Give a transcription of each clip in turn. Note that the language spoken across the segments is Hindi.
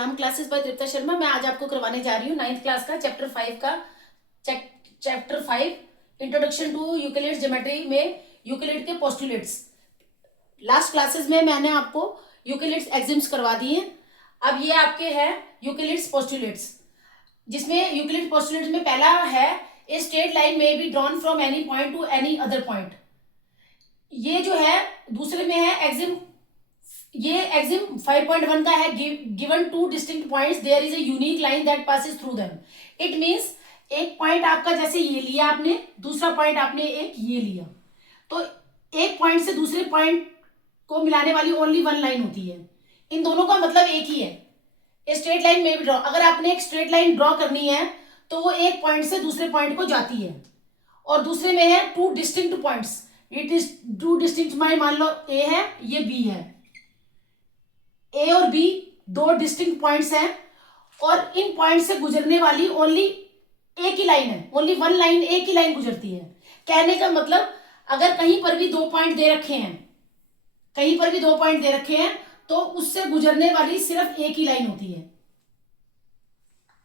राम क्लासेस बाय तृप्ता शर्मा। मैं आज आपको करवाने जा रही हूँ 9th क्लास का chapter 5 introduction to Euclid's geometry में यूक्लिड के पोस्टुलेट्स। लास्ट क्लासेस में मैंने आपको यूक्लिड्स एक्सिम्स करवा दिए। अब ये आपके हैं यूक्लिड्स पोस्टुलेट्स, जिसमें यूक्लिड पोस्टुलेट्स में पहला है ए स्ट्रेट लाइन में be drawn from any point two any other point. ये जो है दूसरे में है एक्सिम। ये एक्सिम 5.1 का है। Given two distinct points there is a unique line that passes through them. It means एक पॉइंट आपका जैसे ये लिया आपने, दूसरा पॉइंट आपने एक ये लिया, तो एक पॉइंट से दूसरे पॉइंट को मिलाने वाली ओनली वन लाइन होती है। इन दोनों का मतलब एक ही है। स्ट्रेट लाइन में भी ड्रॉ, अगर आपने एक स्ट्रेट लाइन ड्रॉ करनी है तो वो एक पॉइंट से दूसरे पॉइंट को जाती है। और दूसरे में है to distinct points. It is two distinct, मान लो ए है, ये बी है। ए और बी दो डिस्टिंक्ट पॉइंट्स हैं और इन पॉइंट से गुजरने वाली ओनली एक ही लाइन है, ओनली वन लाइन, एक ही लाइन गुजरती है। कहने का मतलब अगर कहीं पर भी दो पॉइंट दे रखे हैं, कहीं पर भी दो पॉइंट दे रखे हैं तो उससे गुजरने वाली सिर्फ एक ही लाइन होती है।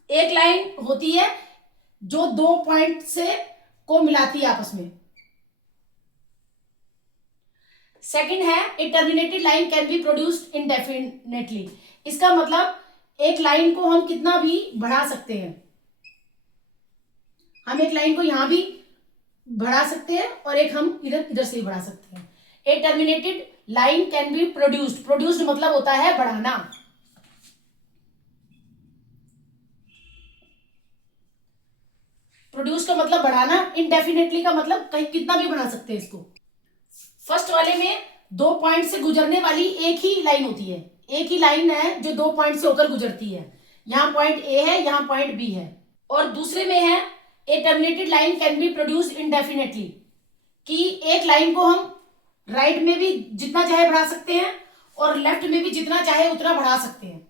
एक लाइन होती है जो दो पॉइंट से को मिलाती है आपस में। सेकंड है a terminated line can be produced indefinitely. इसका मतलब एक लाइन को हम कितना भी बढ़ा सकते हैं। हम एक लाइन को यहां भी बढ़ा सकते हैं और एक हम इधर से भी बढ़ा सकते हैं। A terminated line can be produced. Produced मतलब होता है बढ़ाना। प्रोड्यूस का मतलब बढ़ाना, इनडेफिनेटली का मतलब कहीं कितना भी बढ़ा सकते हैं इसको। फर्स्ट वाले में दो पॉइंट से गुजरने वाली एक ही लाइन होती है, एक ही लाइन है जो दो पॉइंट से होकर गुजरती है। यहाँ पॉइंट ए है, यहाँ पॉइंट बी है। और दूसरे में है a terminated line can be produced indefinitely, कि एक लाइन को हम राइट में भी जितना चाहे बढ़ा सकते हैं और लेफ्ट में भी जितना चाहे उतना बढ़ा सकते हैं।